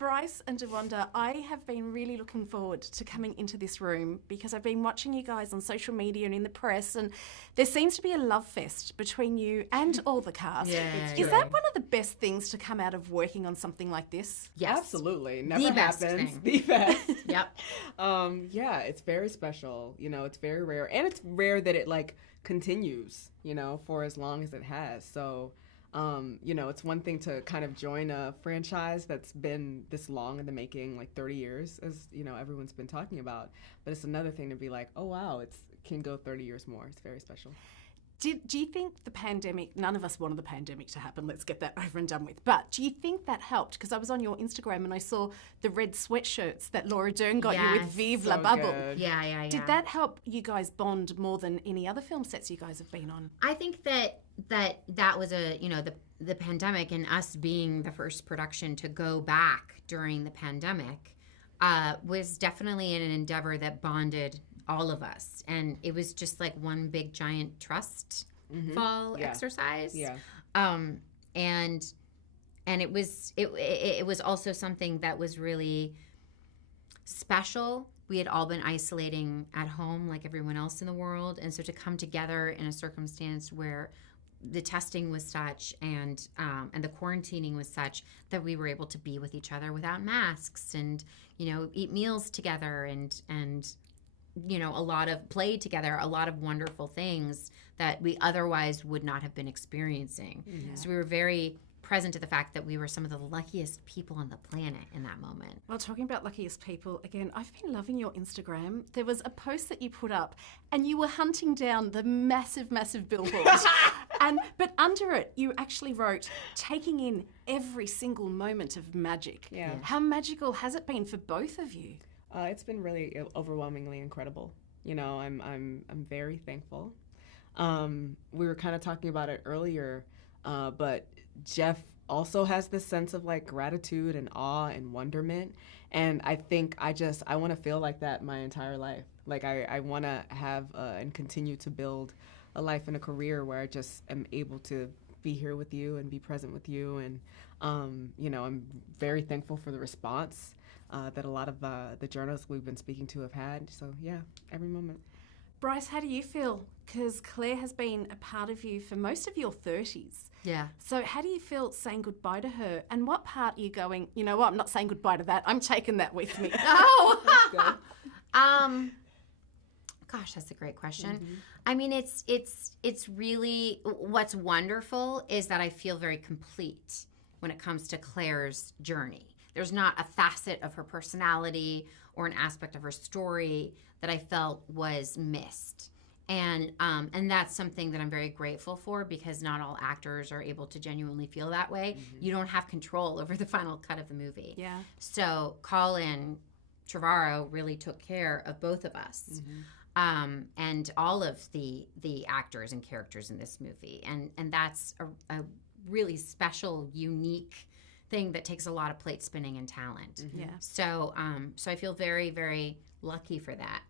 Bryce and DeWanda, I have been really looking forward to coming into this room because I've been watching you guys on social media and in the press, and there seems to be a love fest between you and all the cast. Is that one of the best things to come out of working on something like this? Yes. Absolutely. Never The best happens. thing. The best. Yep. Yeah, it's very special. You know, it's very rare. And it's rare that it, like, continues, you know, for as long as it has. So... you know, it's one thing to kind of join a franchise that's been this long in the making, like 30 years, as, you know, everyone's been talking about. But it's another thing to be like, oh, wow, it can go 30 years more. It's very special. Do you think the pandemic, none of us wanted the pandemic to happen, let's get that over and done with, but do you think that helped? Because I was on your Instagram and I saw the red sweatshirts that Laura Dern got you with Vive la Bubble. Good. Yeah. Did that help you guys bond more than any other film sets you guys have been on? I think that was the pandemic and us being the first production to go back during the pandemic was definitely an endeavor that bonded all of us, and it was just like one big giant trust fall exercise. Yeah. And it was also something that was really special. We had all been isolating at home like everyone else in the world, and so to come together in a circumstance where the testing was such and the quarantining was such that we were able to be with each other without masks and, you know, eat meals together and you know, a lot of play together, a lot of wonderful things that we otherwise would not have been experiencing. Mm-hmm. So we were very present to the fact that we were some of the luckiest people on the planet in that moment. Well, talking about luckiest people, again, I've been loving your Instagram. There was a post that you put up and you were hunting down the massive, massive billboard. But under it, you actually wrote, taking in every single moment of magic. Yeah. How magical has it been for both of you? It's been really overwhelmingly incredible. You know, I'm very thankful. We were kind of talking about it earlier, but Jeff also has this sense of like gratitude and awe and wonderment. And I think I want to feel like that my entire life. Like I want to have and continue to build a life and a career where I just am able to be here with you and be present with you. And, you know, I'm very thankful for the response that a lot of the journalists we've been speaking to have had. So, yeah, every moment. Bryce, how do you feel? Because Claire has been a part of you for most of your 30s. Yeah. So how do you feel saying goodbye to her? And what part are you going, you know what, I'm not saying goodbye to that. I'm taking that with me. Oh! Gosh, that's a great question. Mm-hmm. I mean, it's really, what's wonderful is that I feel very complete when it comes to Claire's journey. There's not a facet of her personality or an aspect of her story that I felt was missed. And that's something that I'm very grateful for because not all actors are able to genuinely feel that way. Mm-hmm. You don't have control over the final cut of the movie. Yeah. So Colin Trevorrow really took care of both of us. Mm-hmm. And all of the actors and characters in this movie. And that's a really special, unique thing that takes a lot of plate spinning and talent. Mm-hmm. Yeah. So I feel very, very lucky for that.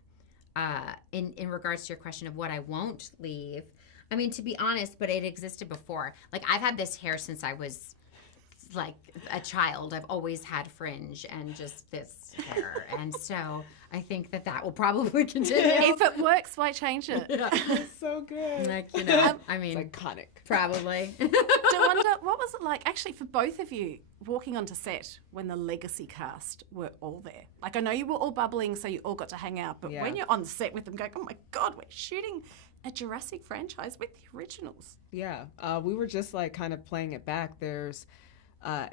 In regards to your question of what I won't leave, I mean, to be honest, but it existed before. Like, I've had this hair since I was like a child. I've always had fringe and just this hair. And so I think that will probably continue. If it works, why change it? Yeah. It's so good. Like, you know, I mean. It's iconic. Probably. DeWanda, what was it like, actually, for both of you, walking onto set when the legacy cast were all there? Like, I know you were all bubbling, so you all got to hang out, but when you're on set with them going, oh my God, we're shooting a Jurassic franchise with the originals. Yeah. We were just, like, kind of playing it back. There's... I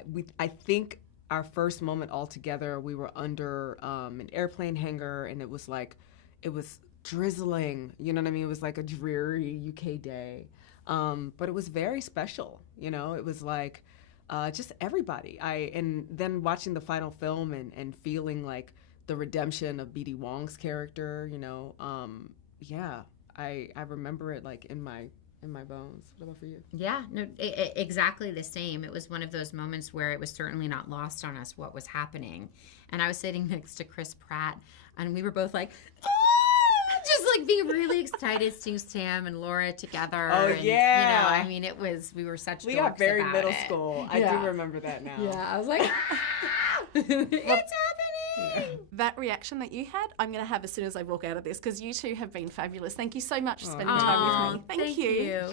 think our first moment all together, we were under an airplane hangar, and it was drizzling. You know what I mean? It was like a dreary UK day, but it was very special. You know, it was like just everybody. And then watching the final film and feeling like the redemption of B.D. Wong's character. You know, I remember it like in my bones. What about for you? Yeah, no, exactly the same. It was one of those moments where it was certainly not lost on us what was happening. And I was sitting next to Chris Pratt, and we were both like, just like being really excited seeing Sam and Laura together. Oh, and, yeah. You know, I mean, we were such We dorks got very about middle it. school. Yeah. I do remember that now. Yeah, I was like, It's happening. That reaction that you had, I'm going to have as soon as I walk out of this, because you two have been fabulous. Thank you so much for spending time with me. Thank you.